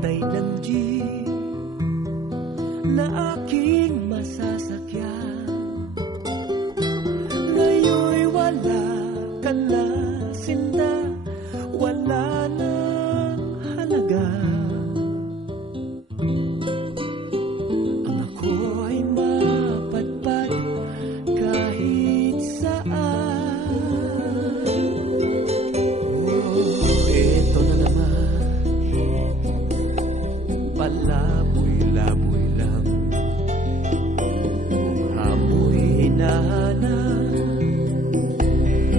hintay ng jeep na aking masasakyan. Ngayon'y wala ka na, sinta, wala nang halaga. Ang ako'y mapadpad kahit saan. Eto na naman, palaboy-laboy lang, amoy hinahanap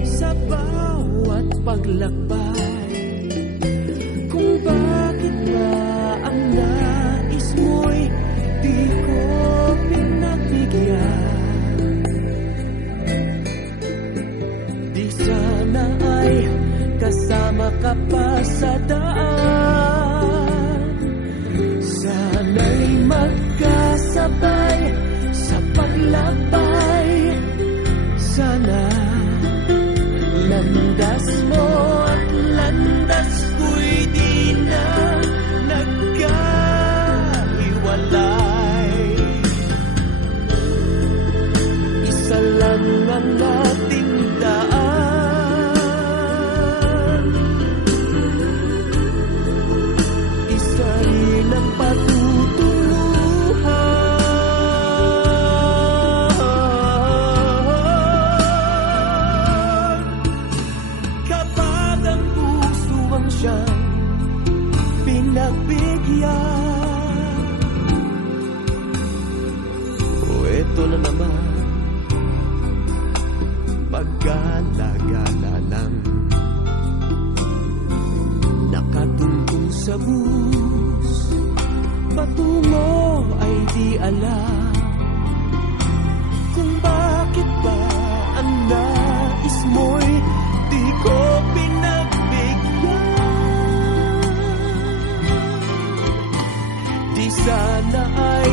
sa bawat paglakbay. Kung bakit ba ang nais mo'y di ko pinagbigyan. Di sana ay kasama ka pa sa daan. Sana'y magkasabay sa paglakbay. Sana landas mo at landas ko'y di na nagkahiwalay. Isa lang ang ating daan, isa rin ang patutuluhan. Kapag ang puso ang siyang pinagbigyan. O eto na naman, magala-gala lang, nakatungkong sa bus, patungo ay di alam kung bakit ba ang nais mo'y di ko pinagbigyan. Di sana ay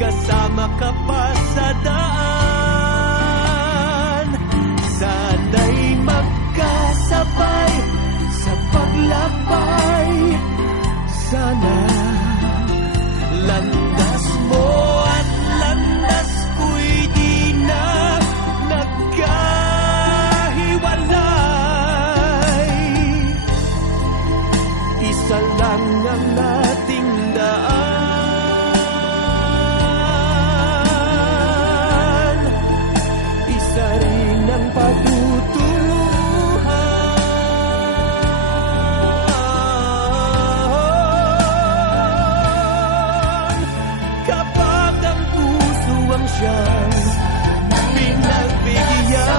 kasama ka pa sa daan. Sana'y magkasabay sa paglakbay. Sana landas mo at landas ko'y di na nagkahiwalay. Isa lang ang ating daan, isa rin ang patutuluhan. Kapag ang puso ang siyang pinagbigyan.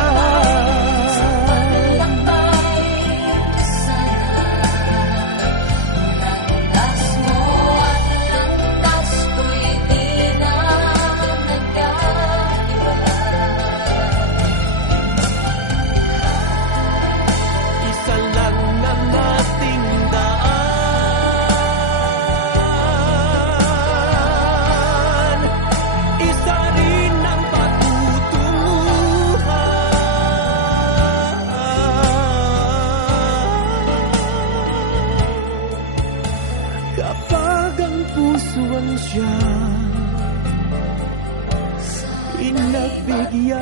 Isa lang ang ating daan, isa rin ang patutuluhan. Kapag ang puso ang siyang pinagbigyan.